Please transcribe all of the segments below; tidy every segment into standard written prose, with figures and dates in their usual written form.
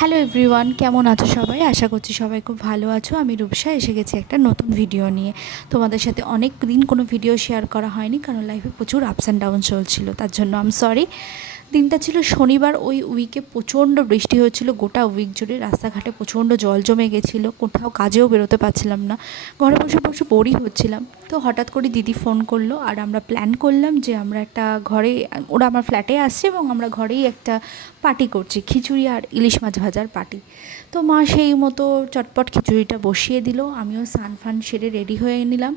Hello everyone, কেমন আছো সবাই? আশা করছি সবাই খুব ভালো আছো। আমি রূপসা এসে গেছি একটা নতুন ভিডিও নিয়ে। তোমাদের সাথে অনেক দিন কোনো ভিডিও শেয়ার করা হয়নি, কারণ লাইফে প্রচুর আপস অ্যান্ড ডাউন চলছিল, তার জন্য আম সরি। দিনটা ছিল শনিবার, ওই উইকে প্রচণ্ড বৃষ্টি হয়েছিল, গোটা উইক জুড়ে রাস্তাঘাটে প্রচণ্ড জল জমে গেছিলো, কোথাও কাজেও বেরোতে পারছিলাম না, ঘরে বসে বসে বোরই হচ্ছিলাম। তো হঠাৎ করে দিদি ফোন করলো আর আমরা প্ল্যান করলাম যে আমরা একটা ঘরে, ওরা আমার ফ্ল্যাটে আসছে এবং আমরা ঘরেই একটা পার্টি করছি, খিচুড়ি আর ইলিশ মাছ ভাজার পার্টি। তো মা সেই মতো চটপট খিচুড়িটা বসিয়ে দিল, আমিও স্নান ফান সেরে রেডি হয়ে নিলাম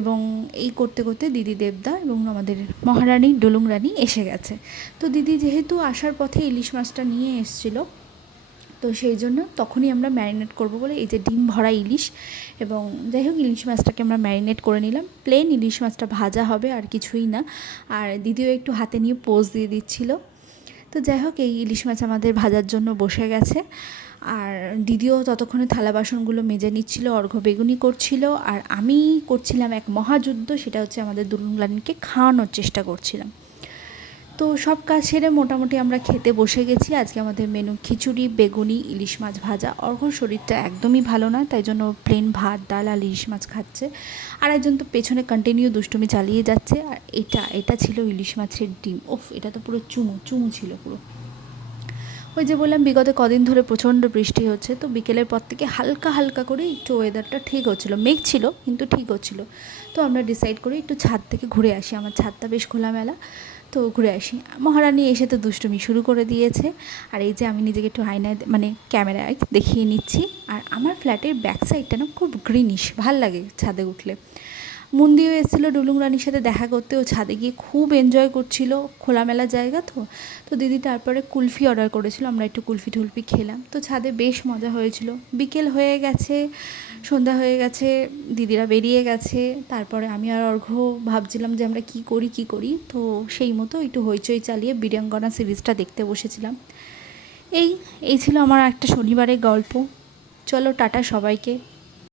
এবং এই করতে করতে দিদি দেবদা এবং আমাদের মহারানী ডুলুং রানী এসে গেছে। তো দিদি যেহেতু আসার পথে ইলিশ মাছটা নিয়ে এসেছিলো, তো সেই জন্য তখনই আমরা ম্যারিনেট করব বলে এই যে ডিম ভরা ইলিশ এবং যাই হোক ইলিশ মাছটাকে আমরা ম্যারিনেট করে নিলাম। প্লেন ইলিশ মাছটা ভাজা হবে আর কিছুই না। আর দিদিও একটু হাতে নিয়ে পোজ দিয়ে দিচ্ছিলো। তো যাই হোক এই ইলিশ মাছ আমাদের ভাজার জন্য বসে গেছে, আর দিদিও ততক্ষণে থালা বাসনগুলো মেজে নিচ্ছিল, অর্ঘ্য বেগুনি করছিল, আর আমি করছিলাম এক মহাযুদ্ধ, সেটা হচ্ছে আমাদের দুলুংলানিকে খাওয়ানোর চেষ্টা করছিলাম। তো সব কাজ সেরে মোটামুটি আমরা খেতে বসে গেছি। আজকে আমাদের মেনু খিচুড়ি, বেগুনি, ইলিশ মাছ ভাজা। অর্ঘ্যর শরীরটা একদমই ভালো নয়, তাই জন্য প্লেন ভাত, ডাল আর ইলিশ মাছ খাচ্ছে। আর একজন তো পেছনে কন্টিনিউ দুষ্টুমি চালিয়ে যাচ্ছে। আর এটা ছিল ইলিশ মাছের ডিম। ওফ, এটা তো পুরো চুমু চুমু ছিল পুরো। ওই যে বললাম বিগত কদিন ধরে প্রচণ্ড বৃষ্টি হচ্ছে, তো বিকেলের পর থেকে হালকা হালকা করে একটু ওয়েদারটা ঠিক হচ্ছিলো, মেঘ ছিল কিন্তু ঠিক হচ্ছিলো। তো আমরা ডিসাইড করি একটু ছাদ থেকে ঘুরে আসি, আমার ছাদটা বেশ খোলামেলা, তো ঘুরে আসি। মহারানী এসে তো দুষ্টুমি শুরু করে দিয়েছে। আর এই যে আমি নিজেকে একটু আয়নায় মানে ক্যামেরায় দেখিয়ে নিচ্ছি। আর আমার ফ্ল্যাটের ব্যাক সাইডটা না খুব গ্রিনিশ, ভাল লাগে ছাদে উঠলে। মুন্দিও এসেছিলো ডুলুং রানীর সাথে দেখা করতে, ও ছাদে গিয়ে খুব এনজয় করছিল, খোলামেলা জায়গা তো। তো দিদি তারপরে কুলফি অর্ডার করেছিল, আমরা একটু কুলফি টুলফি খেলাম, তো ছাদে বেশ মজা হয়েছিল। বিকেল হয়ে গেছে, সন্ধ্যা হয়ে গেছে, দিদিরা বেরিয়ে গেছে। তারপরে আমি আর অর্ঘ্য ভাবছিলাম যে আমরা কী করি, তো সেই মতো একটু হইচই চালিয়ে বীরাঙ্গনা সিরিজটা দেখতে বসেছিলাম। এই ছিল আমার একটা শনিবারের গল্প। চলো টাটা সবাইকে।